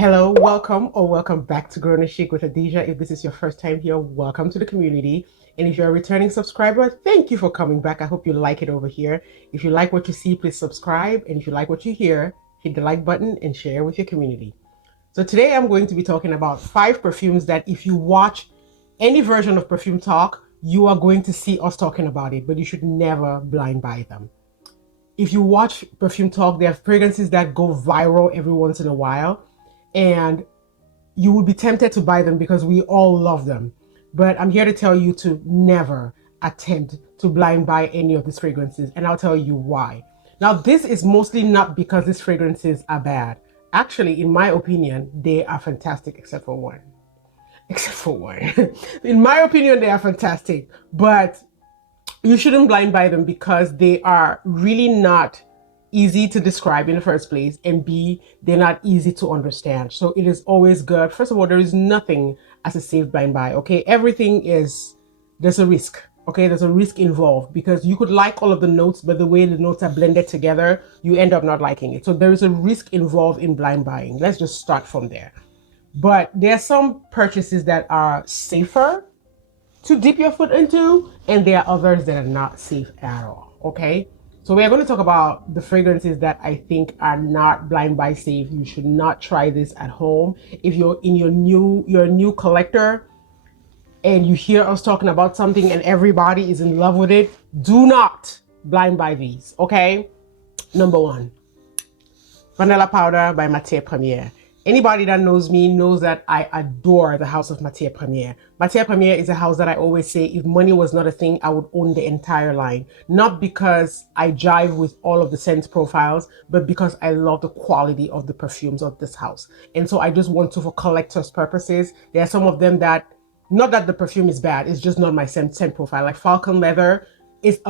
Hello, welcome or welcome back to Grown and Chic with Adija. If this is your first time here, welcome to the community. And if you're a returning subscriber, thank you for coming back. I hope you like it over here. If you like what you see, please subscribe. And if you like what you hear, hit the like button and share with your community. So today I'm going to be talking about 5 perfumes that if you watch any version of Perfume Talk, you are going to see us talking about it, but you should never blind buy them. If you watch Perfume Talk, there are fragrances that go viral every once in a while, and you would be tempted to buy them because we all love them. But I'm here to tell you to never attempt to blind buy any of these fragrances, and I'll tell you why. Now, this is mostly not because these fragrances are bad. Actually, in my opinion, they are fantastic except for one. Except for one. In my opinion, they are fantastic, but you shouldn't blind buy them because they are really not easy to describe in the first place, and B, they're not easy to understand. So it is always good. First of all, there is nothing as a safe blind buy. Okay, everything is, there's a risk. Okay, there's a risk involved because you could like all of the notes, but the way the notes are blended together, you end up not liking it. So there is a risk involved in blind buying. Let's just start from there. But there are some purchases that are safer to dip your foot into, and there are others that are not safe at all. Okay, so we are going to talk about the fragrances that I think are not blind buy safe. You should not try this at home. If you're a new collector and you hear us talking about something and everybody is in love with it, do not blind buy these. Okay, number 1, Vanilla Powder by Matière Première. Anybody that knows me knows that I adore the house of Matière Première. Matière Première is a house that I always say, if money was not a thing, I would own the entire line. Not because I jive with all of the scent profiles, but because I love the quality of the perfumes of this house. And so I just want to, for collector's purposes, there are some of them that, not that the perfume is bad, it's just not my scent profile. Like Falcon Leather is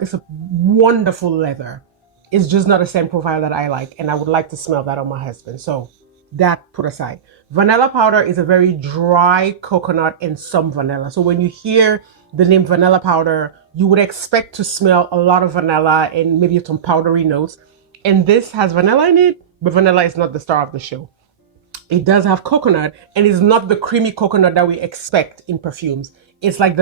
it's a wonderful leather. It's just not a scent profile that I like, and I would like to smell that on my husband. So that put aside. Vanilla Powder is a very dry coconut and some vanilla. So when you hear the name Vanilla Powder, you would expect to smell a lot of vanilla and maybe some powdery notes. And this has vanilla in it, but vanilla is not the star of the show. It does have coconut, and it's not the creamy coconut that we expect in perfumes. It's like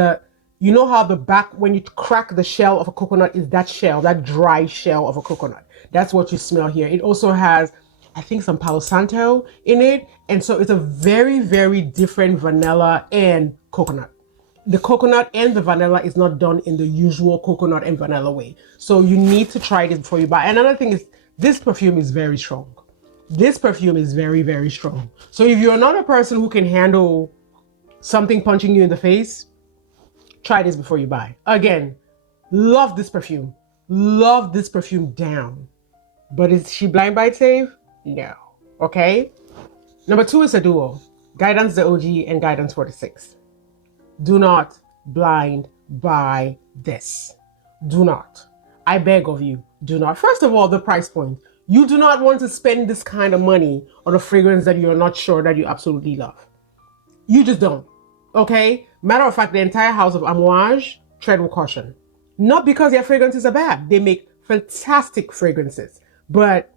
you know how the back, when you crack the shell of a coconut, is that shell, that dry shell of a coconut. That's what you smell here. It also has, I think, some Palo Santo in it. And so it's a very, very different vanilla and coconut. The coconut and the vanilla is not done in the usual coconut and vanilla way. So you need to try this before you buy. Another thing is, this perfume is very strong. This perfume is very, very strong. So if you're not a person who can handle something punching you in the face, try this before you buy. Again, love this perfume. Love this perfume down. But is she blind buy safe? No. Okay. Number 2 is a duo. Guidance the OG and Guidance 46. Do not blind buy this. Do not. I beg of you, do not. First of all, the price point. You do not want to spend this kind of money on a fragrance that you're not sure that you absolutely love. You just don't. Okay? Matter of fact, the entire house of Amouage, tread with caution. Not because their fragrances are bad. They make fantastic fragrances. But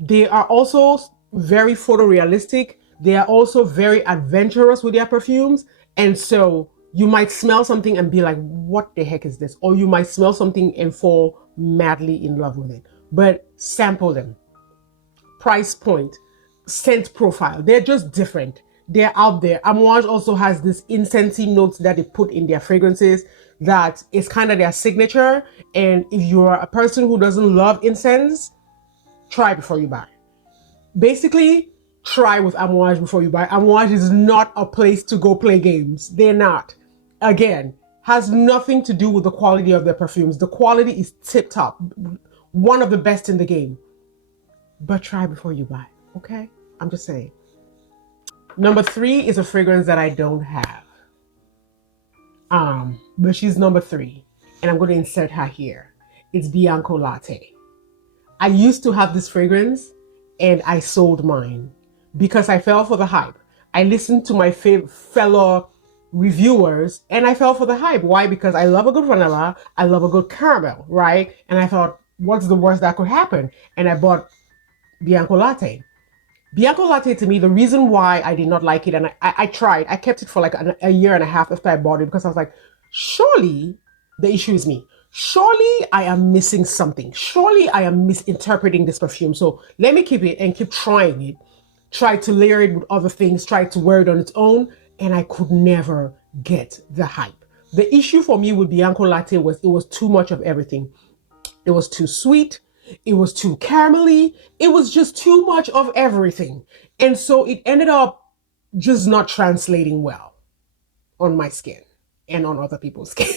they are also very photorealistic. They are also very adventurous with their perfumes. And so you might smell something and be like, what the heck is this? Or you might smell something and fall madly in love with it. But sample them. Price point, scent profile, they're just different. They're out there. Amouage also has this incensey notes that they put in their fragrances that is kind of their signature. And if you're a person who doesn't love incense, try before you buy. Basically, try with Amouage before you buy. Amouage is not a place to go play games. They're not. Again, has nothing to do with the quality of their perfumes. The quality is tip top. One of the best in the game. But try before you buy. Okay? I'm just saying. Number 3 is a fragrance that I don't have. But she's number 3. And I'm going to insert her here. It's Bianco Latte. I used to have this fragrance and I sold mine because I fell for the hype. I listened to my fellow reviewers and I fell for the hype. Why? Because I love a good vanilla. I love a good caramel, right? And I thought, what's the worst that could happen? And I bought Bianco Latte. Bianco Latte to me, the reason why I did not like it, and I tried, I kept it for like a year and a half after I bought it because I was like, surely the issue is me. Surely I am missing something. Surely I am misinterpreting this perfume. So let me keep it and keep trying it. Try to layer it with other things, try to wear it on its own, and I could never get the hype. The issue for me with Bianco Latte was it was too much of everything. It was too sweet. It was too caramelly. It was just too much of everything. And so it ended up just not translating well on my skin and on other people's skin.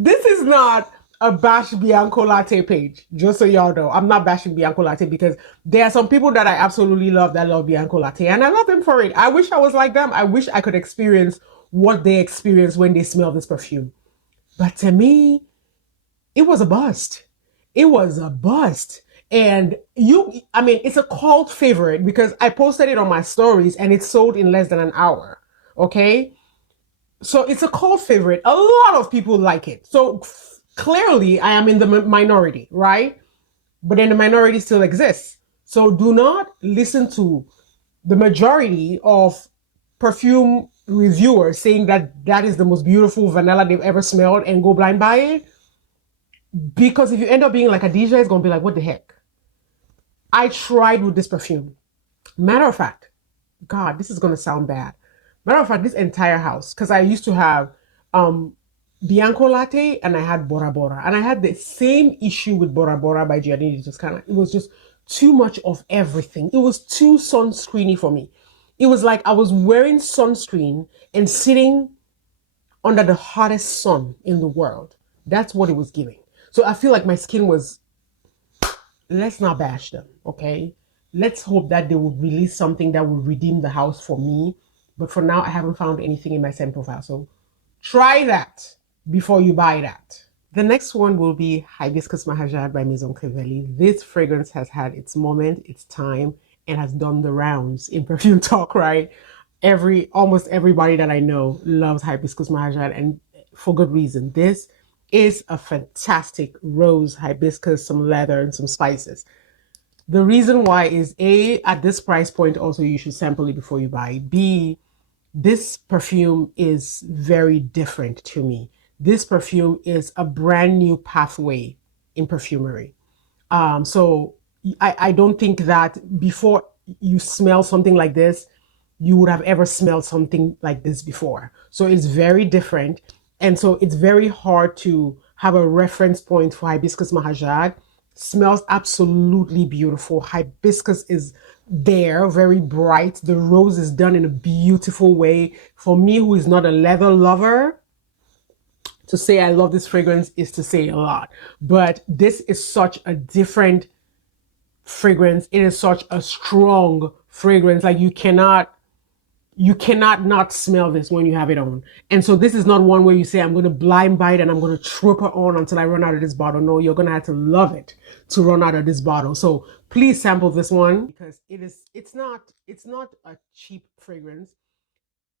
This is not a bash Bianco Latte page, just so y'all know. I'm not bashing Bianco Latte because there are some people that I absolutely love that love Bianco Latte, and I love them for it. I wish I was like them. I wish I could experience what they experience when they smell this perfume. But to me, it was a bust. It was a bust. And I mean, it's a cult favorite because I posted it on my stories and it sold in less than an hour. Okay. So it's a cult favorite. A lot of people like it. So clearly I am in the minority, right? But then the minority still exists. So do not listen to the majority of perfume reviewers saying that that is the most beautiful vanilla they've ever smelled and go blind by it. Because if you end up being like a DJ, it's going to be like, what the heck? I tried with this perfume. Matter of fact, God, this is going to sound bad. Matter of fact, this entire house, because I used to have um, Bianco Latte and I had Bora Bora. And I had the same issue with Bora Bora by Giannini. Just kind of, it was just too much of everything. It was too sunscreeny for me. It was like I was wearing sunscreen and sitting under the hottest sun in the world. That's what it was giving. So I feel like my skin was, let's not bash them, okay? Let's hope that they will release something that will redeem the house for me. But for now, I haven't found anything in my scent profile. So try that before you buy that. The next one will be Hibiscus Mahajad by Maison Crivelli. This fragrance has had its moment, its time, and has done the rounds in perfume talk, right? Almost everybody that I know loves Hibiscus Mahajad, and for good reason. This is a fantastic rose hibiscus, some leather, and some spices. The reason why is A, at this price point, also you should sample it before you buy. B, this perfume is very different to me. This perfume is a brand new pathway in perfumery. So I don't think that before you smell something like this, you would have ever smelled something like this before. So it's very different. And so it's very hard to have a reference point for Hibiscus Mahajad. Smells absolutely beautiful. Hibiscus is there, very bright. The rose is done in a beautiful way. For me, who is not a leather lover, to say I love this fragrance is to say a lot. But this is such a different fragrance. It is such a strong fragrance. Like you cannot not smell this when you have it on. And so this is not one where you say, I'm going to blind buy it and I'm going to troop it on until I run out of this bottle. No, you're going to have to love it to run out of this bottle. So please sample this one because it's not a cheap fragrance.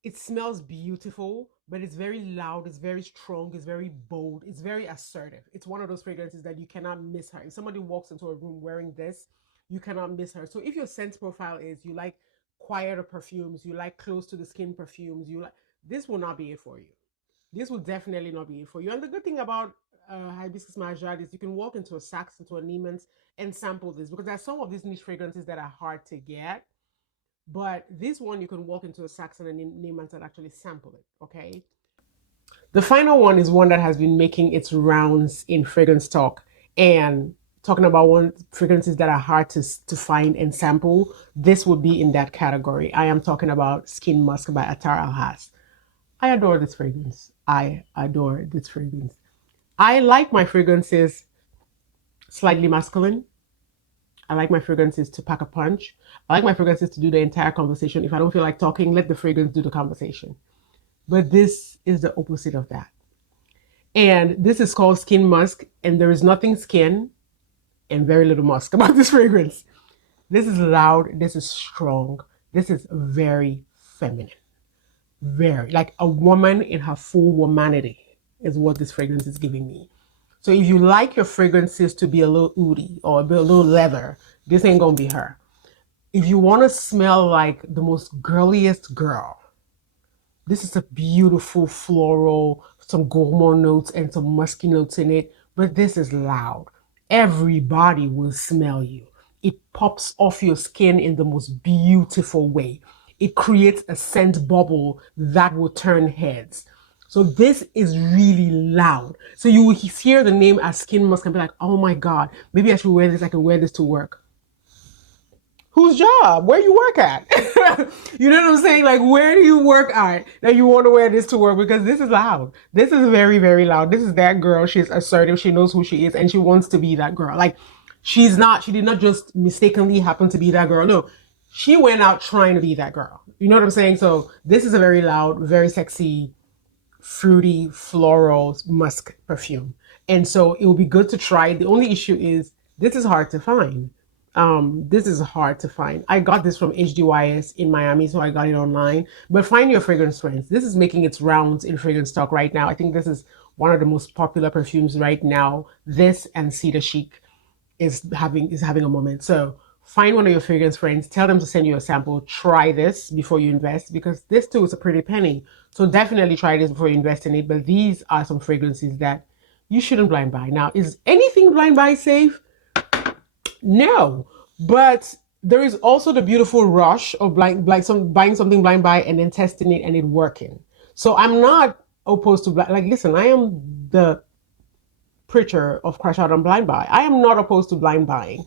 It smells beautiful, but it's very loud, it's very strong, it's very bold, it's very assertive. It's one of those fragrances that you cannot miss her. If somebody walks into a room wearing this, you cannot miss her. So if your scent profile is you like quieter perfumes, you like close to the skin perfumes, you like, this will not be it for you. This will definitely not be it for you. And the good thing about Hibiscus Majad is you can walk into a Saks, into a Neiman's and sample this because there are some of these niche fragrances that are hard to get. But this one, you can walk into a Saxon and Neiman's and actually sample it, okay? The final one is one that has been making its rounds in fragrance talk. And talking about one fragrances that are hard to find and sample, this would be in that category. I am talking about Skin Musk by Attar Alhas. I adore this fragrance. I adore this fragrance. I like my fragrances slightly masculine. I like my fragrances to pack a punch. I like my fragrances to do the entire conversation. If I don't feel like talking, let the fragrance do the conversation. But this is the opposite of that. And this is called Skin Musk, and there is nothing skin and very little musk about this fragrance. This is loud, this is strong, this is very feminine. Very, like a woman in her full womanity is what this fragrance is giving me. So if you like your fragrances to be a little oody or a little leather, this ain't gonna be her. If you want to smell like the most girliest girl, this is a beautiful floral, some gourmand notes and some musky notes in it, but this is loud. Everybody will smell you. It pops off your skin in the most beautiful way. It creates a scent bubble that will turn heads. So this is really loud. So you will hear the name as skin musk and be like, oh my God, maybe I should wear this. I can wear this to work. Whose job? Where you work at? You know what I'm saying? Like, where do you work at that you want to wear this to work? Because this is loud. This is very, very loud. This is that girl. She's assertive. She knows who she is and she wants to be that girl. Like, she did not just mistakenly happen to be that girl. No, she went out trying to be that girl. You know what I'm saying? So this is a very loud, very sexy, fruity, floral musk perfume. And so it will be good to try. The only issue is this is hard to find. This is hard to find. I got this from HDYS in Miami, so I got it online. But find your fragrance friends. This is making its rounds in fragrance stock right now. I think this is one of the most popular perfumes right now. This and Cedar Chic is having a moment. So find one of your fragrance friends, tell them to send you a sample, try this before you invest, because this too is a pretty penny. So definitely try this before you invest in it. But these are some fragrances that you shouldn't blind buy. Now, is anything blind buy safe? No, but there is also the beautiful rush of buying something blind buy and then testing it and it working. So I'm not opposed to like, listen, I am the preacher of crash out on blind buy. I am not opposed to blind buying.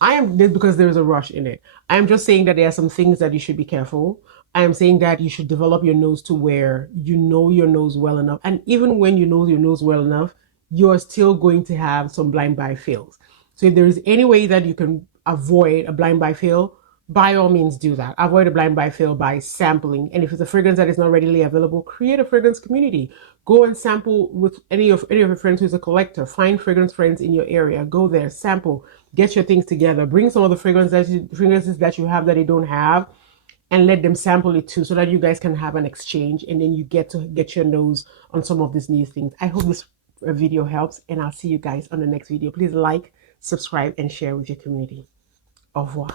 I am because there is a rush in it. I am just saying that there are some things that you should be careful. I am saying that you should develop your nose to where you know your nose well enough. And even when you know your nose well enough, you're still going to have some blind buy fails. So if there is any way that you can avoid a blind buy fail, by all means do that. Avoid a blind buy fail by sampling. And if it's a fragrance that is not readily available, create a fragrance community. Go and sample with any of your friends who's a collector. Find fragrance friends in your area. Go there, sample, get your things together. Bring some of the fragrances that you have that they don't have, and let them sample it too, so that you guys can have an exchange, and then you get to get your nose on some of these new things. I hope this video helps, and I'll see you guys on the next video. Please like, subscribe, and share with your community. Au revoir.